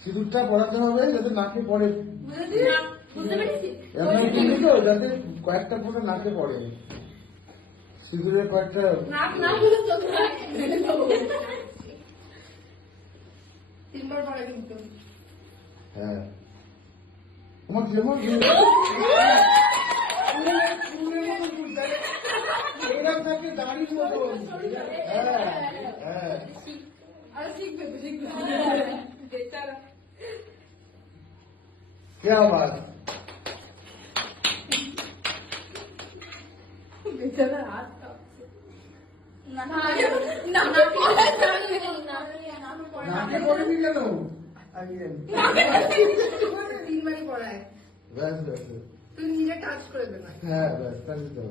সিঁদুরটা পড়াতে হবে যাতে নাকে পড়ে, যাতে কয়েকটা ফোঁটা নাকে পড়ে। সিঁদুরের কয়েকটা হ্যাঁ তোমার যেমন থাকে দাঁড়িয়ে মতো। হ্যাঁ হ্যাঁ क्या बात নাকে পড়েনি কেন? তিনবারই পড়ায়, ব্যাস ব্যাস তুই নিজে টাচ করে দেবে। হ্যাঁ ব্যাস তাহলে তো